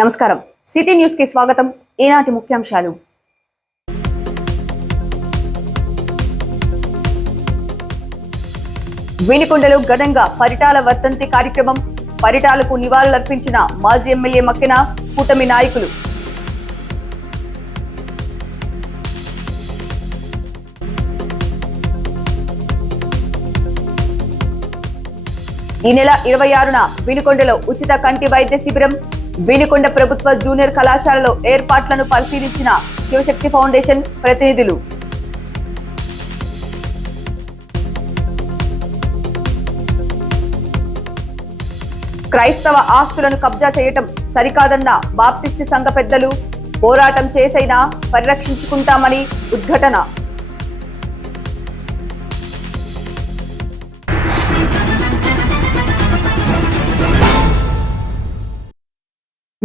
నమస్కారం city news కి స్వాగతం. ఈనాటి ముఖ్యాంశాలు. వినుకొండలో ఘనంగా పరిటాల వర్ధంతి కార్యక్రమం. పరిటాలకు నివాళులర్పించిన మాజీ ఎమ్మెల్యే మక్కెన, కూటమి నాయకులు. ఈ నెల 26న వినుకొండలో ఉచిత కంటి వైద్య శిబిరం. వినుకొండ ప్రభుత్వ జూనియర్ కళాశాలలో ఏర్పాట్లను పరిశీలించిన శివశక్తి ఫౌండేషన్ ప్రతినిధులు. క్రైస్తవ ఆస్తులను కబ్జా చేయటం సరికాదన్న బాప్టిస్టు సంఘ పెద్దలు. పోరాటం చేసైనా పరిరక్షించుకుంటామని ఉద్ఘాటన.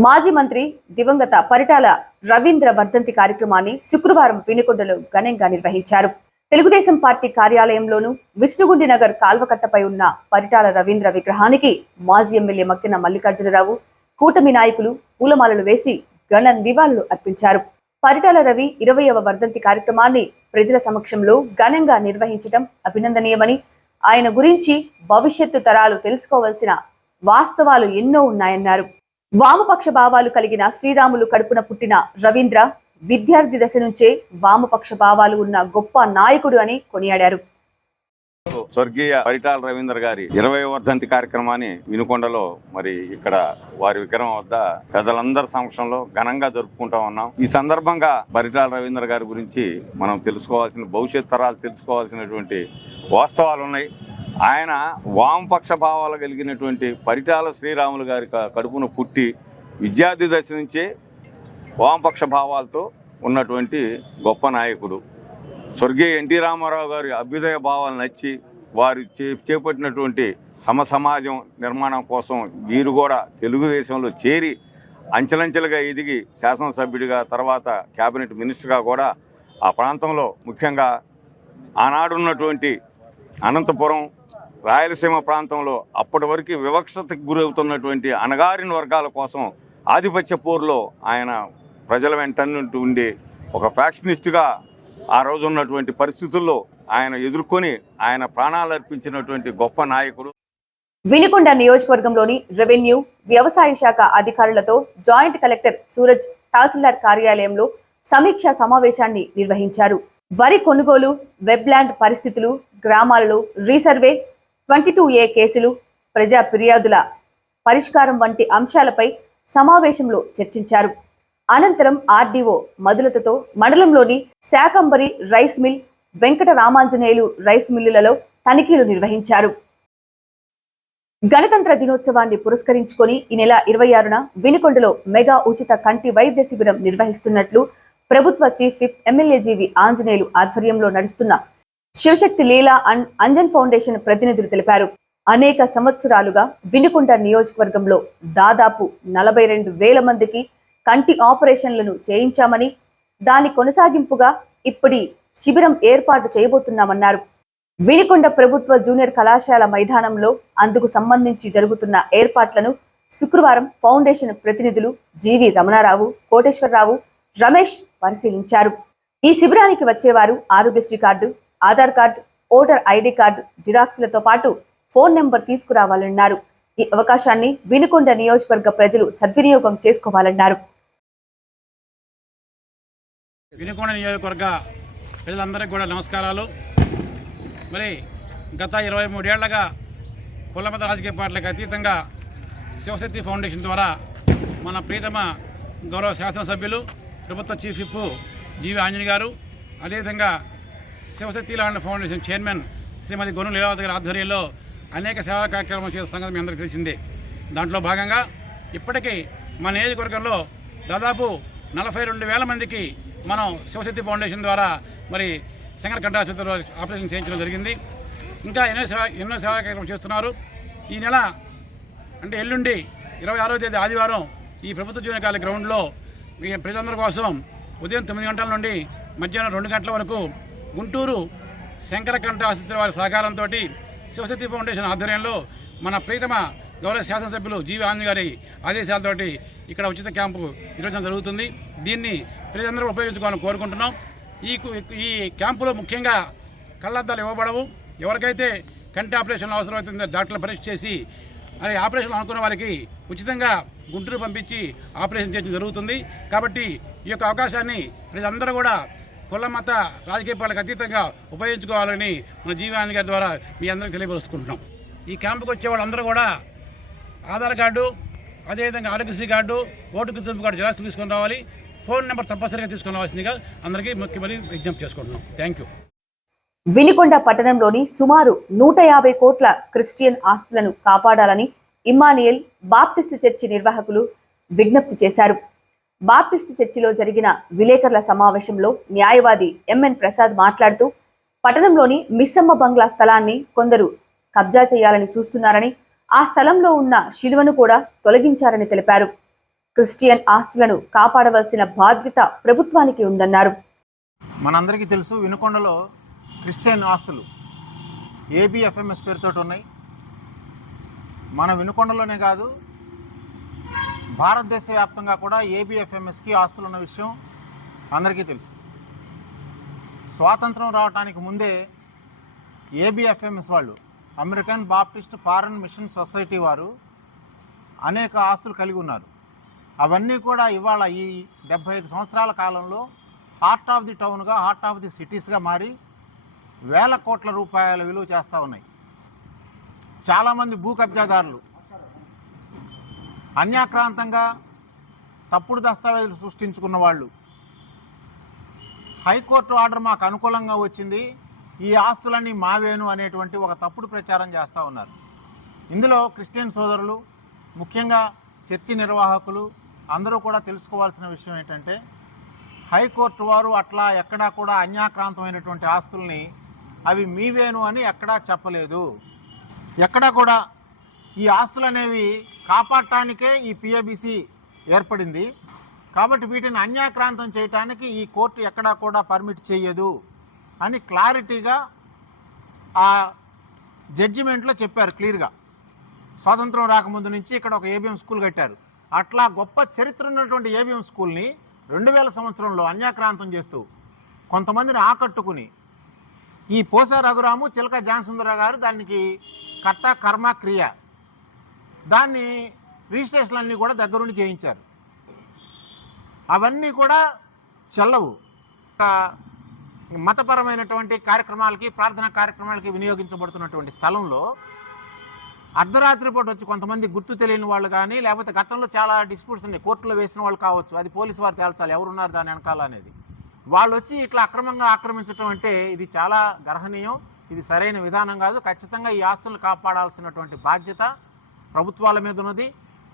మాజీ మంత్రి దివంగత పరిటాల రవీంద్ర వర్ధంతి కార్యక్రమాన్ని శుక్రవారం వినుకొండలో ఘనంగా నిర్వహించారు. తెలుగుదేశం పార్టీ కార్యాలయంలోను విష్ణుగుండి నగర్ కాల్వకట్టపై ఉన్న పరిటాల రవీంద్ర విగ్రహానికి మాజీ ఎమ్మెల్యే మక్కెన మల్లికార్జునరావు, కూటమి నాయకులు పూలమాలలు వేసి ఘన నివాళులు అర్పించారు. పరిటాల రవి 20వ వర్ధంతి కార్యక్రమాన్ని ప్రజల సమక్షంలో ఘనంగా నిర్వహించడం అభినందనీయమని, ఆయన గురించి భవిష్యత్తు తరాలు తెలుసుకోవాల్సిన వాస్తవాలు ఎన్నో ఉన్నాయన్నారు. వామపక్ష భావాలు కలిగిన శ్రీరాములు కడుపున పుట్టిన రవీంద్ర విద్యార్థి దశ నుంచే వామపక్ష భావాలు ఉన్న గొప్ప నాయకుడు అని కొనియాడారు. స్వర్గీయ పరిటాల రవీంద్ర గారి 20వ వర్ధంతి కార్యక్రమాన్ని వినుకొండలో ఇక్కడ వారి విగ్రహం వద్ద పెద్దలందరి సమక్షంలో ఘనంగా జరుపుకుంటా ఉన్నాం. ఈ సందర్భంగా పరిటాల రవీంద్ర గారి గురించి మనం తెలుసుకోవాల్సిన, భవిష్యత్ తరాలు తెలుసుకోవాల్సినటువంటి వాస్తవాలు ఉన్నాయి. ఆయన వామపక్ష భావాలు కలిగినటువంటి పరిటాల శ్రీరాములు గారి కడుపును పుట్టి విద్యార్థి దశ నుంచే వామపక్ష భావాలతో ఉన్నటువంటి గొప్ప నాయకుడు. స్వర్గీయ ఎన్టీ రామారావు గారి అభ్యుదయ భావాలు నచ్చి వారు చేపట్టినటువంటి సమాజం నిర్మాణం కోసం వీరు కూడా తెలుగుదేశంలో చేరి అంచెలంచెలుగా ఎదిగి శాసనసభ్యుడిగా, తర్వాత క్యాబినెట్ మినిస్టర్గా కూడా ఆ ప్రాంతంలో, ముఖ్యంగా ఆనాడున్నటువంటి అనంతపురం, రాయలసీమ ప్రాంతంలో అప్పటి వరకు వివక్షతకు గురవుతున్నటువంటి అణగారిన వర్గాల కోసం ఆధిపత్య పోరులో ఆయన ప్రజల వెంటన్నుంటూ ఉండి ఒక ఫ్యాక్షనిస్టుగా ఆ రోజు ఉన్నటువంటి పరిస్థితుల్లో ఆయన ఎదుర్కొని ఆయన ప్రాణాలు అర్పించినటువంటి గొప్ప నాయకుడు. వినుకొండ నియోజకవర్గంలోని రెవెన్యూ, వ్యవసాయ శాఖ అధికారులతో జాయింట్ కలెక్టర్ సూరజ్ తహసీల్దార్ కార్యాలయంలో సమీక్షా సమావేశాన్ని నిర్వహించారు. వరి కొనుగోలు, వెబ్లాండ్ పరిస్థితులు, గ్రామాలలో రీసర్వే, 22A కేసులు, ప్రజా ఫిర్యాదుల పరిష్కారం వంటి అంశాలపై సమావేశంలో చర్చించారు. అనంతరం ఆర్డీఓ మధులతతో మండలంలోని Shakambari rice mill, Venkata Ramanjaneyulu rice మిల్లులలో తనిఖీలు నిర్వహించారు. గణతంత్ర దినోత్సవాన్ని పురస్కరించుకొని ఈ నెల 26న వినుకొండలో మెగా ఉచిత కంటి వైద్య శిబిరం నిర్వహిస్తున్నట్లు ప్రభుత్వ చీఫ్ విప్ ఎమ్మెల్యే జీవి ఆంజనేయులు ఆధ్వర్యంలో నడుస్తున్న శివశక్తి లీలా అండ్ అంజన్ ఫౌండేషన్ ప్రతినిధులు తెలిపారు. అనేక సంవత్సరాలుగా వినుకొండ నియోజకవర్గంలో దాదాపు 42,000 మందికి కంటి ఆపరేషన్లను చేయించామని, దాని కొనసాగింపుగా ఇప్పటి శిబిరం ఏర్పాటు చేయబోతున్నామన్నారు. వినుకొండ ప్రభుత్వ జూనియర్ కళాశాల మైదానంలో అందుకు సంబంధించి జరుగుతున్న ఏర్పాట్లను శుక్రవారం ఫౌండేషన్ ప్రతినిధులు జీవి రమణారావు, కోటేశ్వరరావు, రమేష్ పరిశీలించారు. ఈ శిబిరానికి వచ్చేవారు Aarogyasri card, Aadhaar card, voter ID card జిరాక్స్లతో పాటు ఫోన్ నెంబర్ తీసుకురావాలన్నారు. ఈ అవకాశాన్ని వినుకొండ నియోజకవర్గ ప్రజలు సద్వినియోగం చేసుకోవాలన్నారు. వినుకొండ నియోజకవర్గ ప్రజలందరికీ కూడా నమస్కారాలు. గత 23 ఏళ్లుగా కులమత రాజకీయ పార్టీలకు అతీతంగా శివశక్తి ఫౌండేషన్ ద్వారా మన ప్రీతమ గౌరవ శాసనసభ్యులు, ప్రభుత్వ చీఫ్ విప్ జీవి ఆంజనేయ గారు, అదేవిధంగా శివశక్తి ల్యాండ్ ఫౌండేషన్ చైర్మన్ శ్రీమతి గొను లీలావతి గారి ఆధ్వర్యంలో అనేక సేవా కార్యక్రమాలు చేస్తున్న సంగతి మీ అందరికీ తెలిసిందే. దాంట్లో భాగంగా ఇప్పటికీ మన నియోజకవర్గంలో దాదాపు 42,000 మందికి మనం శివశక్తి ఫౌండేషన్ ద్వారా శంకర కంఠాసుపత్రిలో ఆపరేషన్ చేయించడం జరిగింది. ఇంకా ఎన్నో సేవా కార్యక్రమాలు చేస్తున్నారు. ఈ నెల అంటే ఎల్లుండి 26వ తేదీ ఆదివారం ఈ ప్రభుత్వ జూనియర్ కాలేజ్ గ్రౌండ్లో ప్రజలందరి కోసం ఉదయం 9 గంటల నుండి మధ్యాహ్నం 2 గంటల వరకు గుంటూరు శంకర కంఠ ఆసుపత్రి వారి సహకారంతో శివశక్తి ఫౌండేషన్ ఆధ్వర్యంలో మన ప్రీతమ గౌరవ శాసనసభ్యులు జీవి ఆంజనేయ గారి ఆదేశాలతోటి ఇక్కడ ఉచిత క్యాంపు నిర్వహించడం జరుగుతుంది. దీన్ని ప్రజలందరూ ఉపయోగించుకోవాలని కోరుకుంటున్నాం. ఈ క్యాంపులో ముఖ్యంగా కళ్ళద్దాలు ఇవ్వబడవు. ఎవరికైతే కంటి ఆపరేషన్ అవసరమవుతుందో డాక్టర్లు పరీక్ష చేసి అది ఆపరేషన్ అనుకున్న వారికి ఉచితంగా గుంటూరు పంపించి ఆపరేషన్ చేయడం జరుగుతుంది. కాబట్టి ఈ యొక్క అవకాశాన్ని ప్రజలందరూ కూడా కుల మత రాజకీయ పార్టీలకు అతీతంగా ఉపయోగించుకోవాలని మన జీవి ఆంజనేయ గారి ద్వారా మీ అందరికీ తెలియపరుచుకుంటున్నాం. ఈ క్యాంపుకి వచ్చే వాళ్ళందరూ కూడా ఆధార్ కార్డు, అదేవిధంగా ఆరోగ్యశ్రీ కార్డు, ఓటు గుర్తింపు కార్డు జిరాక్స్ తీసుకొని రావాలి. ఫోన్ నెంబర్ తప్పనిసరిగా తీసుకొని రావాల్సిందిగా అందరికీ ముఖ్యమని విజ్ఞప్తి చేసుకుంటున్నాం. Thank you. వినుకొండ పట్టణంలోని సుమారు 150 కోట్ల క్రిస్టియన్ ఆస్తులను కాపాడాలని ఇమ్మానియల్ బాప్టిస్ట్ చర్చి నిర్వాహకులు విజ్ఞప్తి చేశారు. బాప్టిస్ట్ చర్చిలో జరిగిన విలేకరుల సమావేశంలో న్యాయవాది ఎంఎన్ ప్రసాద్ మాట్లాడుతూ పట్టణంలోని మిస్సమ్మ బంగ్లా స్థలాన్ని కొందరు కబ్జా చేయాలని చూస్తున్నారని, ఆ స్థలంలో ఉన్న శిలువను కూడా తొలగించారని తెలిపారు. క్రిస్టియన్ ఆస్తులను కాపాడవలసిన బాధ్యత ప్రభుత్వానికి ఉందన్నారు. మనందరికీ తెలుసు, వినుకొండలో క్రిస్టియన్ ఆస్తులు ఏబిఎఫ్ఎంఎస్ పేరుతో ఉన్నాయి. మన వినుకొండలోనే కాదు, భారతదేశ వ్యాప్తంగా కూడా ఏబిఎఫ్ఎంఎస్కి ఆస్తులు ఉన్న విషయం అందరికీ తెలుసు. స్వాతంత్రం రావడానికి ముందే ఏబిఎఫ్ఎంఎస్ వాళ్ళు, American Baptist foreign mission society వారు అనేక ఆస్తులు కలిగి ఉన్నారు. అవన్నీ కూడా ఇవాళ ఈ 75 సంవత్సరాల కాలంలో హార్ట్ ఆఫ్ ది టౌన్గా, హార్ట్ ఆఫ్ ది సిటీస్గా మారి వేల కోట్ల రూపాయల విలువ చేస్తూ ఉన్నాయి. చాలామంది భూ కబ్జాదారులు అన్యాక్రాంతంగా తప్పుడు దస్తావేజులు సృష్టించుకున్న వాళ్ళు హైకోర్టు ఆర్డర్ మాకు అనుకూలంగా వచ్చింది, ఈ ఆస్తులన్నీ మావేను అనేటువంటి ఒక తప్పుడు ప్రచారం చేస్తూ ఉన్నారు. ఇందులో క్రిస్టియన్ సోదరులు, ముఖ్యంగా చర్చి నిర్వాహకులు అందరూ కూడా తెలుసుకోవాల్సిన విషయం ఏంటంటే, హైకోర్టు వారు అట్లా ఎక్కడా కూడా అన్యాక్రాంతమైనటువంటి ఆస్తుల్ని అవి మీవేను అని ఎక్కడా చెప్పలేదు. ఎక్కడా కూడా ఈ ఆస్తులు అనేవి కాపాడటానికే ఈ పిఏబిసి ఏర్పడింది. కాబట్టి వీటిని అన్యాక్రాంతం చేయటానికి ఈ కోర్టు ఎక్కడా కూడా పర్మిట్ చేయదు అని క్లారిటీగా ఆ జడ్జిమెంట్లో చెప్పారు క్లియర్గా. స్వాతంత్రం రాకముందు నుంచి ఇక్కడ ఒక ఏబిఎం స్కూల్ కట్టారు. అట్లా గొప్ప చరిత్ర ఉన్నటువంటి ఏబిఎం స్కూల్ని 2000 సంవత్సరంలో అన్యాక్రాంతం చేస్తూ కొంతమందిని ఆకట్టుకుని ఈ పోసా రఘురాము, చిలక జాన్సుందరరావు గారు దానికి కర్త కర్మ క్రియ, దాన్ని రిజిస్ట్రేషన్లన్నీ కూడా దగ్గరుండి చేయించారు. అవన్నీ కూడా చెల్లవు. మతపరమైనటువంటి కార్యక్రమాలకి, ప్రార్థనా కార్యక్రమాలకి వినియోగించబడుతున్నటువంటి స్థలంలో అర్ధరాత్రి పూట వచ్చి కొంతమంది గుర్తు తెలియని వాళ్ళు కానీ, లేకపోతే గతంలో చాలా డిస్ప్యూట్స్ ఉన్నాయి, కోర్టులో వేసిన వాళ్ళు కావచ్చు, అది పోలీసు వారు తేల్చాలి ఎవరున్నారు దాని వెనకాల అనేది. వాళ్ళు వచ్చి ఇట్లా అక్రమంగా ఆక్రమించడం అంటే ఇది చాలా గర్హనీయం, ఇది సరైన విధానం కాదు. ఖచ్చితంగా ఈ ఆస్తులను కాపాడాల్సినటువంటి బాధ్యత ప్రభుత్వాల మీద ఉన్నది.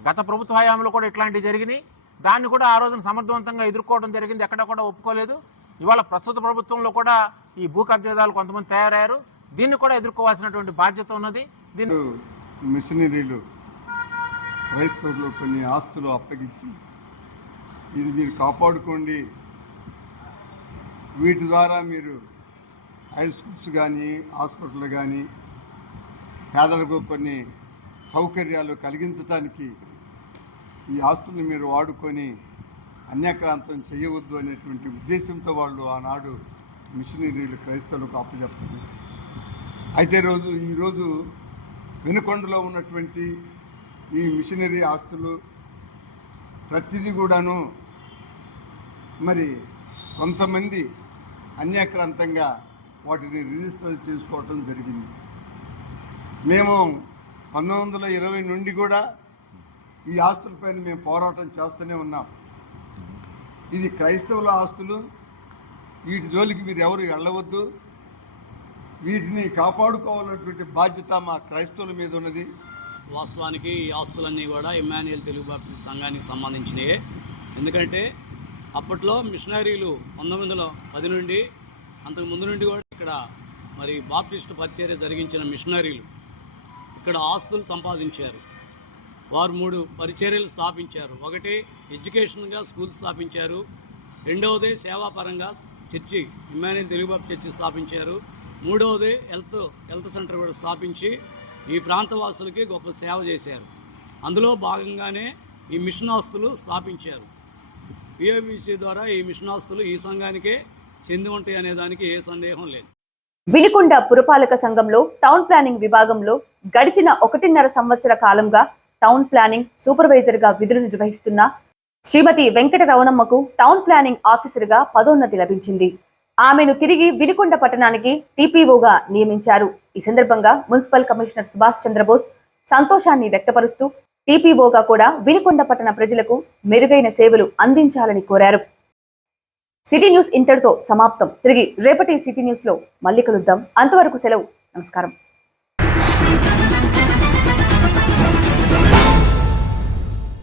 గత ప్రభుత్వ హయాంలో కూడా ఇట్లాంటివి జరిగినాయి, దాన్ని కూడా ఆ రోజున సమర్థవంతంగా ఎదుర్కోవడం జరిగింది, ఎక్కడ కూడా ఒప్పుకోలేదు. ఇవాళ ప్రస్తుత ప్రభుత్వంలో కూడా ఈ భూ కబ్జాదారులు కొంతమంది తయారయ్యారు, దీన్ని కూడా ఎదుర్కోవాల్సినటువంటి బాధ్యత ఉన్నది. దీన్ని మిషనరీలు క్రైస్తవులు కొన్ని ఆస్తులు అప్పగించి ఇది మీరు కాపాడుకోండి, వీటి ద్వారా మీరు హై స్కూల్స్ కానీ, హాస్పిటల్ కానీ, పేదలకు కొన్ని సౌకర్యాలు కలిగించడానికి ఈ ఆస్తుల్ని మీరు వాడుకొని అన్యాక్రాంతం చేయవద్దు అనేటువంటి ఉద్దేశంతో వాళ్ళు ఆనాడు మిషనరీలు క్రైస్తవులకు అప్పచెప్పారు. అయితే ఈరోజు వినుకొండలో ఉన్నటువంటి ఈ మిషనరీ ఆస్తులు ప్రతిదీ కూడాను మరి కొంతమంది అన్యాక్రాంతంగా వాటిని రిజిస్టర్ చేసుకోవటం జరిగింది. మేము 1920 నుండి కూడా ఈ ఆస్తులపైన మేము పోరాటం చేస్తూనే ఉన్నాం. ఇది క్రైస్తవుల ఆస్తులు, వీటి జోలికి మీరు ఎవరు వెళ్ళవద్దు, వీటిని కాపాడుకోవాలన్నటువంటి బాధ్యత మా క్రైస్తవుల మీద ఉన్నది. వాస్తవానికి ఈ ఆస్తులన్నీ కూడా ఇమ్మాన్యుయల్ తెలుగు బాప్టిస్ట్ సంఘానికి సంబంధించినవే. ఎందుకంటే అప్పట్లో మిషనరీలు 1910 నుండి అంతకు ముందు నుండి కూడా ఇక్కడ మరి బాప్టిస్ట్ పరిచర్య జరిగించిన మిషనరీలు ఇక్కడ ఆస్తులు సంపాదించారు. వారు 3 పరిచర్యలు స్థాపించారు. ఒకటి ఎడ్యుకేషన్గా స్కూల్ స్థాపించారు, రెండవది సేవాపరంగా church Immanuel Telugu Baptist church స్థాపించారు, మూడవది హెల్త్ సెంటర్ కూడా స్థాపించి ఈ ప్రాంతవాసులకి గొప్ప సేవ చేశారు. అందులో భాగంగానే ఈ మిషన్ ఆస్తులు స్థాపించారు. పిఏబిసి ద్వారా ఈ మిషన్ ఆస్తులు ఈ సంఘానికే చెంది ఉంటాయి అనే దానికి ఏ సందేహం లేదు. వినుకొండ పురపాలక సంఘంలో టౌన్ ప్లానింగ్ విభాగంలో గడిచిన 1.5 సంవత్సర కాలంగా టౌన్ ప్లానింగ్ సూపర్వైజర్ గా విధులు నిర్వహిస్తున్న శ్రీమతి వెంకట రవణమ్మకు టౌన్ ప్లానింగ్ ఆఫీసర్ గా పదోన్నతి లభించింది. ఆమెను తిరిగి వినుకొండ పట్టణానికి టీపీఓగా నియమించారు. ఈ సందర్భంగా మున్సిపల్ కమిషనర్ సుభాష్ చంద్రబోస్ సంతోషాన్ని వ్యక్తపరుస్తూ టీపీఓగా కూడా వినుకొండ పట్టణ ప్రజలకు మెరుగైన సేవలు అందించాలని కోరారు. సిటీ న్యూస్ ఇంతటితో సమాప్తం. తిరిగి రేపటి సిటీ న్యూస్ లో మళ్ళీ కలుద్దాం. అంతవరకు సెలవు. నమస్కారం.